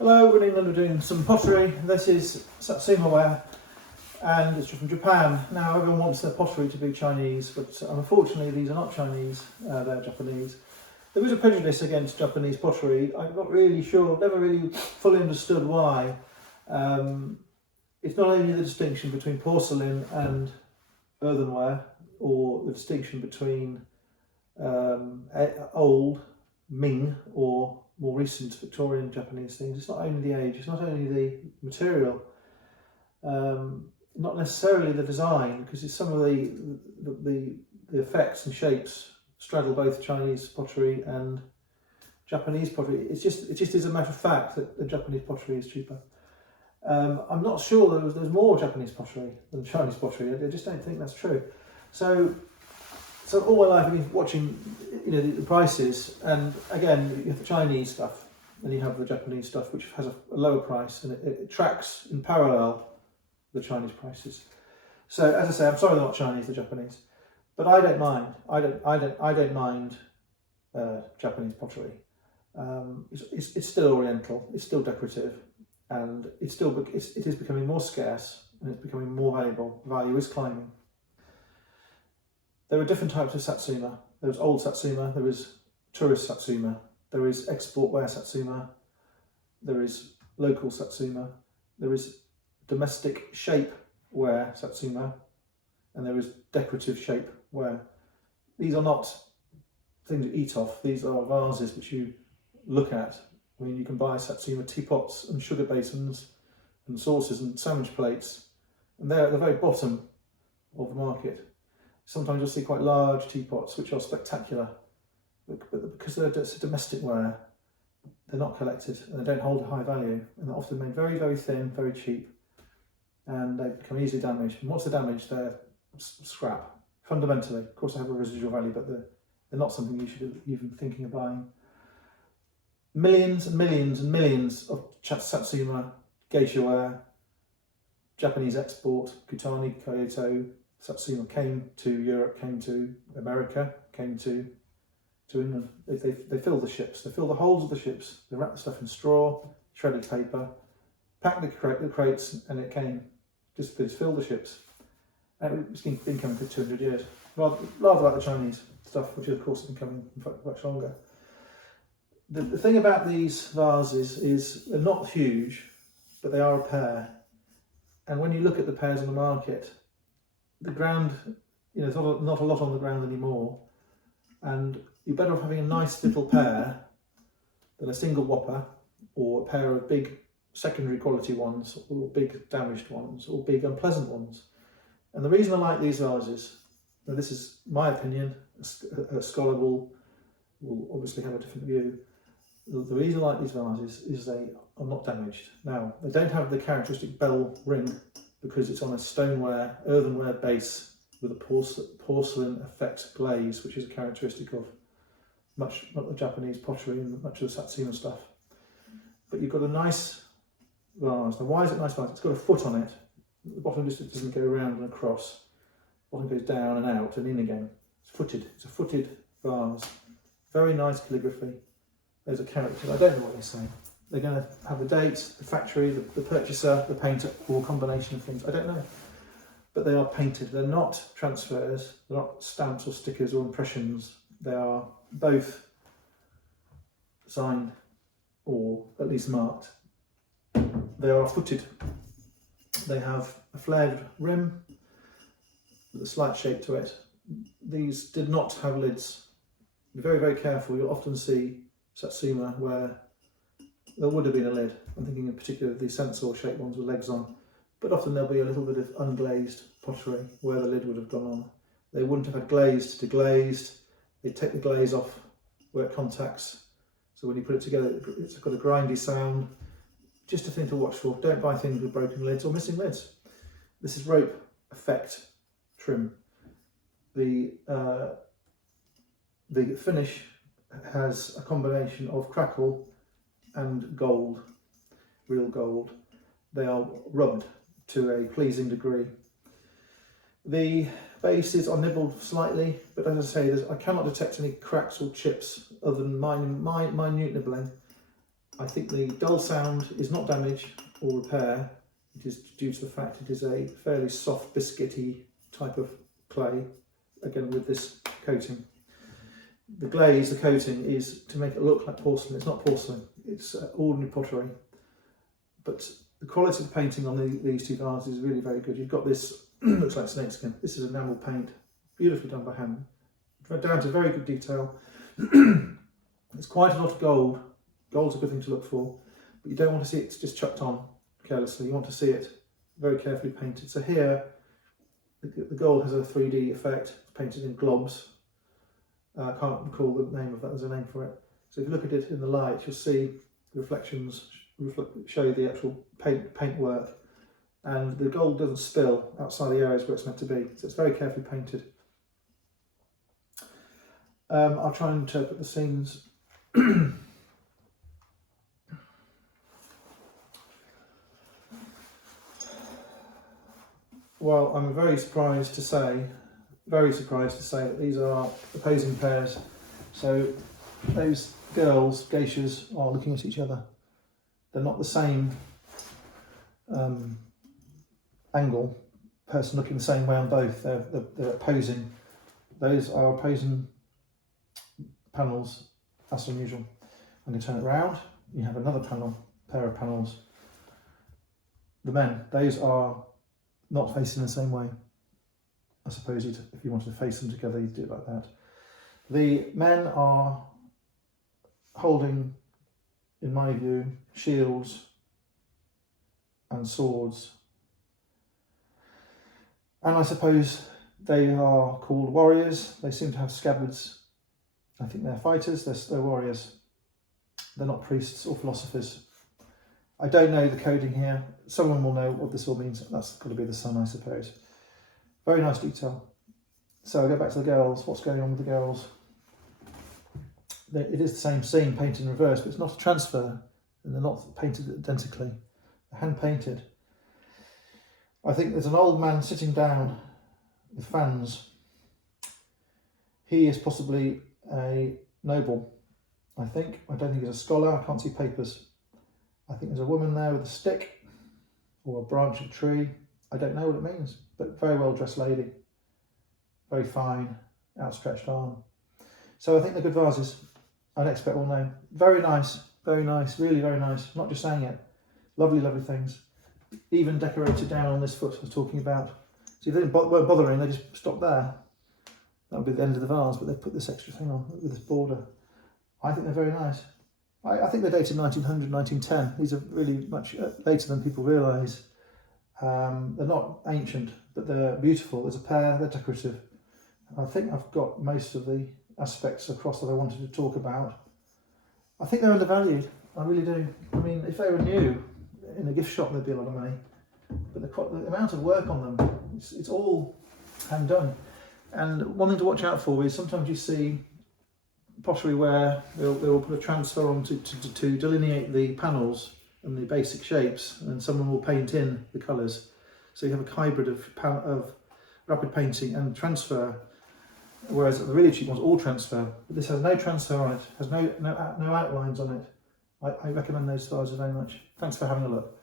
Hello, we're in England, we're doing some pottery. This is Satsuma ware and it's from Japan. Now everyone wants their pottery to be Chinese, but unfortunately these are not Chinese, they're Japanese. There is a prejudice against Japanese pottery. I'm not really sure, I've never really fully understood why. It's not only the distinction between porcelain and earthenware, or the distinction between old Ming or more recent Victorian Japanese things. It's not only the age, it's not only the material, not necessarily the design, because it's some of the effects and shapes straddle both Chinese pottery and Japanese pottery. It just is a matter of fact that the Japanese pottery is cheaper. I'm not sure there's more Japanese pottery than Chinese pottery. I just don't think that's true. So all my life I've been watching, the prices, and again you have the Chinese stuff, and you have the Japanese stuff, which has a lower price, and it tracks in parallel the Chinese prices. So as I say, I'm sorry they're not Chinese, they're Japanese, but I don't mind. I don't mind Japanese pottery. It's still Oriental, it's still decorative, and it is becoming more scarce, and it's becoming more valuable. Value is climbing. There are different types of Satsuma. There is old Satsuma, there is tourist Satsuma, there is export ware Satsuma, there is local Satsuma, there is domestic shape ware Satsuma, and there is decorative shape ware. These are not things you eat off, these are vases which you look at. I mean, you can buy Satsuma teapots and sugar basins and saucers and sandwich plates, and they're at the very bottom of the market. Sometimes you'll see quite large teapots which are spectacular, but because they're domestic ware, they're not collected and they don't hold a high value, and they're often made very, very thin, very cheap, and they become easily damaged. And once they're damaged, they're scrap, fundamentally. Of course they have a residual value, but they're not something you should be even thinking of buying. Millions and millions and millions of Satsuma geisha ware, Japanese export, Kutani, Kyoto, Satsuma came to Europe, came to America, came to England. They fill the ships, they fill the holes of the ships, they wrap the stuff in straw, shredded paper, pack the crates, and it came. They just filled the ships. And it's been coming for 200 years. Rather like the Chinese stuff, which of course has been coming much longer. The thing about these vases is they're not huge, but they are a pair. And when you look at the pairs on the market, the ground, there's not a lot on the ground anymore, and you're better off having a nice little pair than a single whopper, or a pair of big secondary quality ones, or big damaged ones, or big unpleasant ones. And the reason I like these vases, now this is my opinion, a scholar will obviously have a different view. The reason I like these vases is they are not damaged. Now, they don't have the characteristic bell ring, because it's on a stoneware, earthenware base with a porcelain effect glaze, which is a characteristic of much of the Japanese pottery and much of the Satsuma stuff. But you've got a nice vase. Now, why is it a nice vase? It's got a foot on it. The bottom just doesn't go around and across. The bottom goes down and out and in again. It's footed. It's a footed vase. Very nice calligraphy. There's a character. I don't know what they're saying. They're going to have the date, the factory, the purchaser, the painter, or a combination of things. I don't know. But they are painted. They're not transfers. They're not stamps or stickers or impressions. They are both signed or at least marked. They are footed. They have a flared rim with a slight shape to it. These did not have lids. Be very, very careful. You'll often see Satsuma where there would have been a lid. I'm thinking in particular of the sensor shaped ones with legs on, but often there'll be a little bit of unglazed pottery where the lid would have gone on. They wouldn't have had glazed to glazed. They take the glaze off where it contacts, so when you put it together it's got a grindy sound. Just a thing to watch for. Don't buy things with broken lids or missing lids. This is rope effect trim. The finish has a combination of crackle and gold, real gold. They are rubbed to a pleasing degree. The bases are nibbled slightly, but as I say, I cannot detect any cracks or chips other than minute nibbling. I think the dull sound is not damage or repair. It is due to the fact it is a fairly soft biscuity type of clay, again with this coating. The glaze, the coating, is to make it look like porcelain. It's not porcelain, it's ordinary pottery. But the quality of the painting on these two vases is really very good. You've got this, looks like snakeskin. This is enamel paint, beautifully done by hand. Down to very good detail. There's quite a lot of gold. Gold's a good thing to look for, but you don't want to see it just chucked on carelessly. You want to see it very carefully painted. So here, the gold has a 3D effect, painted in globs. I can't recall the name of that, there's a name for it. So if you look at it in the light, you'll see the reflections show you the actual paint work, and the gold doesn't spill outside the areas where it's meant to be. So it's very carefully painted. I'll try and interpret the scenes. Well, I'm very surprised to say that these are opposing pairs. So those girls, geishas, are looking at each other. They're not the same angle, person looking the same way on both. They're opposing. Those are opposing panels. That's unusual. I'm going to turn it round. You have another pair of panels. The men, those are not facing the same way. I suppose if you wanted to face them together, you'd do it like that. The men are holding, in my view, shields and swords. And I suppose they are called warriors. They seem to have scabbards. I think they're fighters, they're warriors. They're not priests or philosophers. I don't know the coding here. Someone will know what this all means. That's got to be the sun, I suppose. Very nice detail. So I'll go back to the girls. What's going on with the girls? It is the same scene painted in reverse, but it's not a transfer, and they're not painted identically. They're hand painted. I think there's an old man sitting down with fans. He is possibly a noble, I think. I don't think he's a scholar. I can't see papers. I think there's a woman there with a stick or a branch of a tree. I don't know what it means, but very well dressed lady. Very fine, outstretched arm. So I think they're good vases. An expert will know. Very nice, really very nice. I'm not just saying it. Lovely, lovely things. Even decorated down on this foot I was talking about. So if they weren't bothering, they just stopped there. That would be the end of the vase, but they've put this extra thing on with this border. I think they're very nice. I think they're dated 1900, 1910. These are really much later than people realise. They're not ancient, but they're beautiful. There's a pair, they're decorative. I think I've got most of the aspects across that I wanted to talk about. I think they're undervalued. I really do. I mean, if they were new in a gift shop, there'd be a lot of money. But the amount of work on them, it's all hand done. And one thing to watch out for is sometimes you see pottery where they'll put a transfer on to delineate the panels and the basic shapes, and someone will paint in the colours. So you have a hybrid of rapid painting and transfer, whereas the really cheap ones all transfer. But this has no transfer on it, has no outlines on it. I recommend those vases very much. Thanks for having a look.